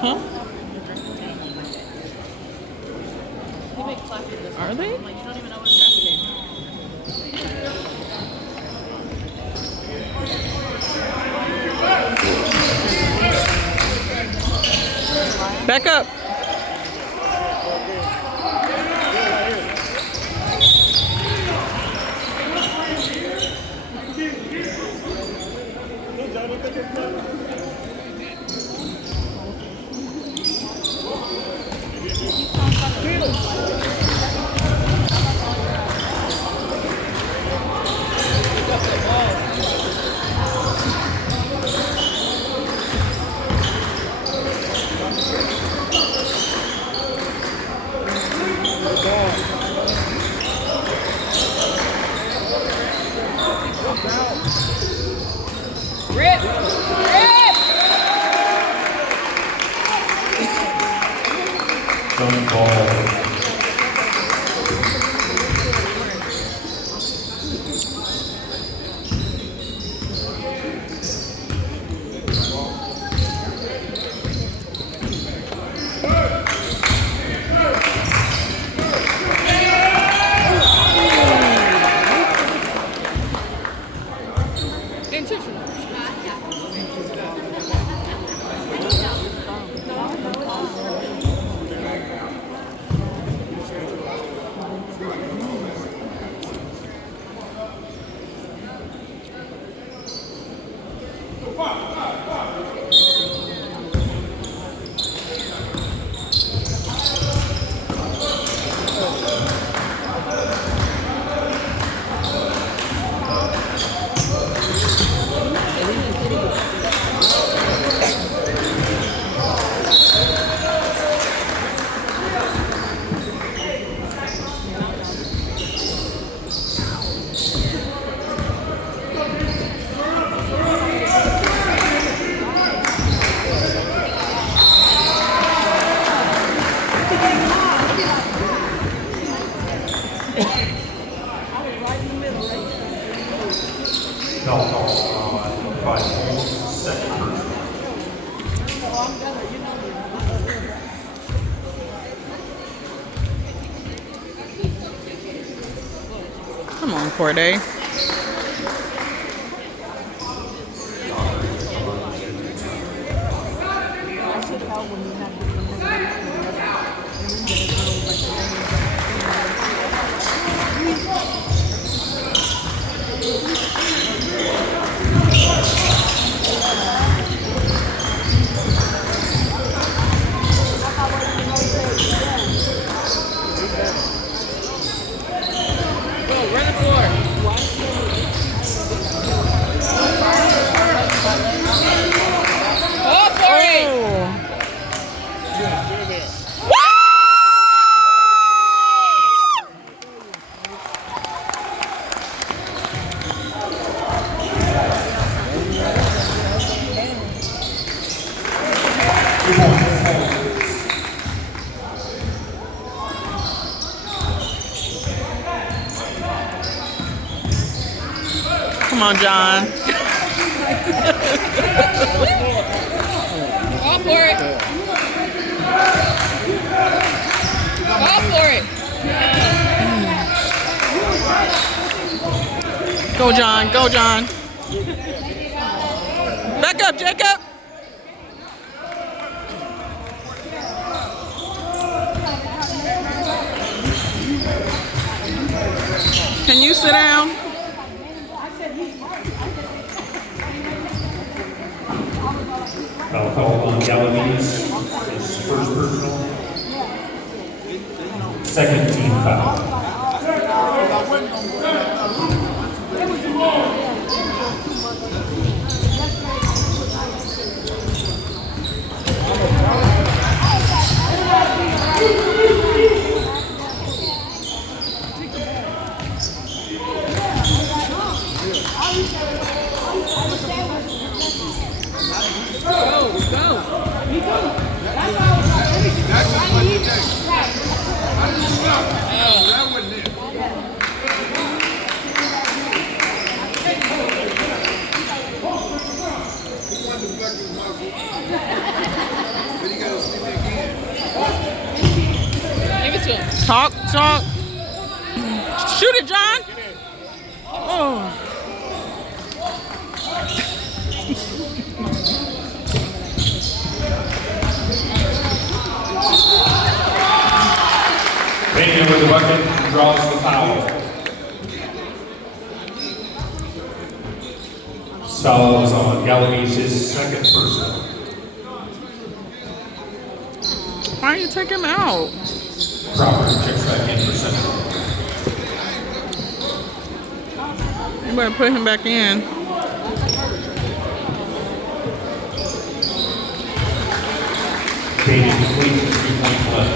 Huh? Are they? Back up. Rip! Rip! Don't ball. Come on, Corday. Come on, John. Go for it. Go for it. Go, John. Go, John. Back up, Jacob. Can you sit down? Foul call on Galavides, his first personal. Second team foul. to him. Talk. Shoot it, John. Oh. Pena with the bucket, draws the foul. Foul is on Gallagher's his second personal. Why you take him out? Crawford checks back in for center. You better put him back in. Pena completes the 3-point play.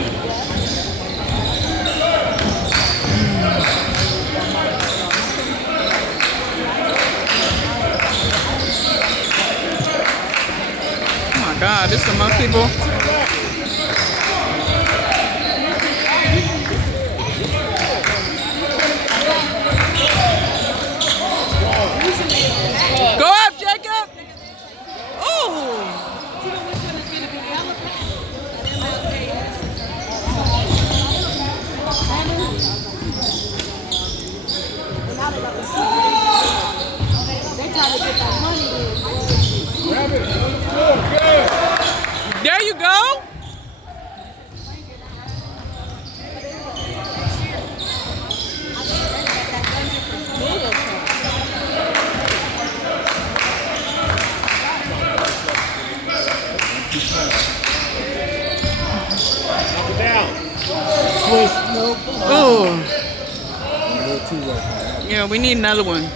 Oh my God, this is the most people. Go up, Jacob. Oh. There you go. Oh. Yeah, we need another one.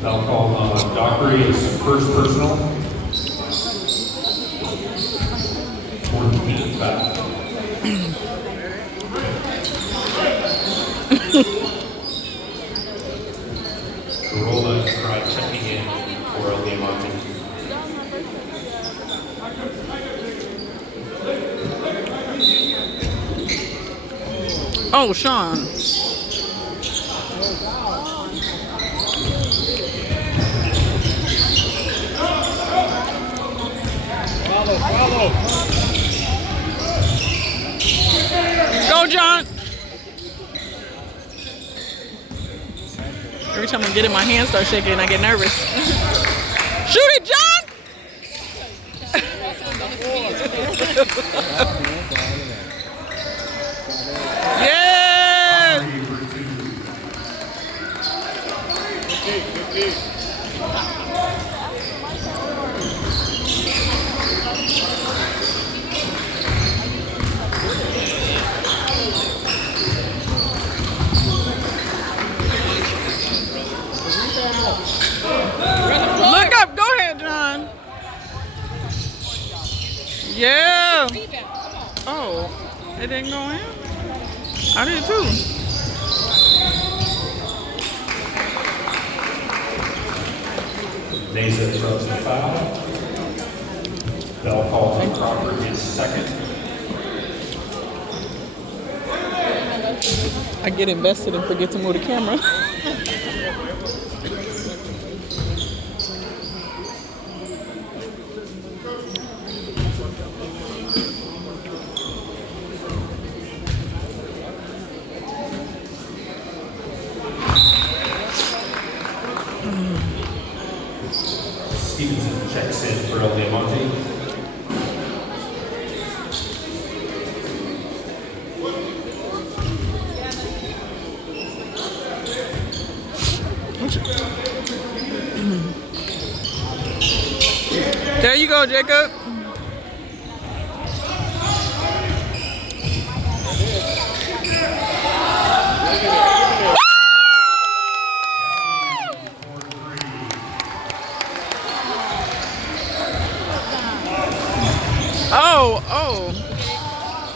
Foul call on Dockery is first personal. 14 foul. Corolla checking in for El Diamante. Oh, Sean. Follow. Go, John. Every time I get it, my hands start shaking and I get nervous. Shoot it, John! Yeah! Look up. Go ahead, John. Yeah. Oh, it didn't go in? I did too. Neza throws the foul. Bell call on Crawford is second. I get invested and forget to move the camera. Stevenson checks in for El Diamante. There you go, Jacob.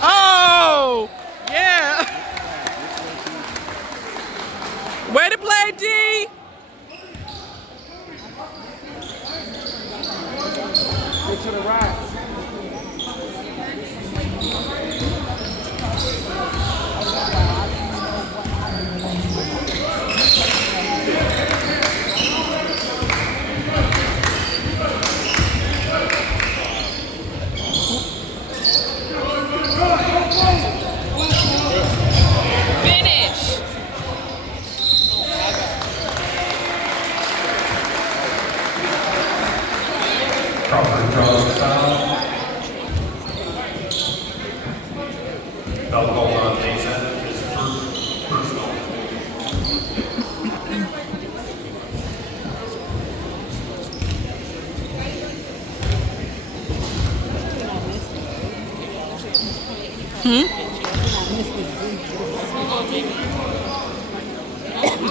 Oh, yeah. Way to play, D. Go to the right. Crawford draws foul. Foul called on Mason, his first personal.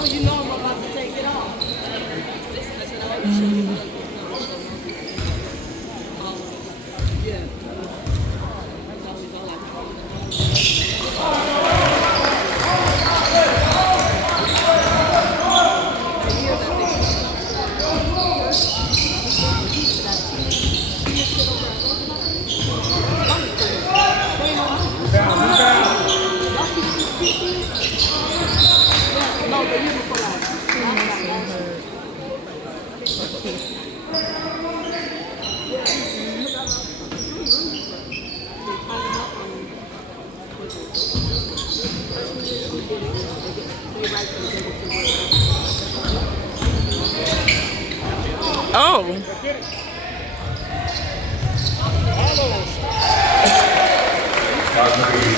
You know I'm about to take it off. Oh. Dockery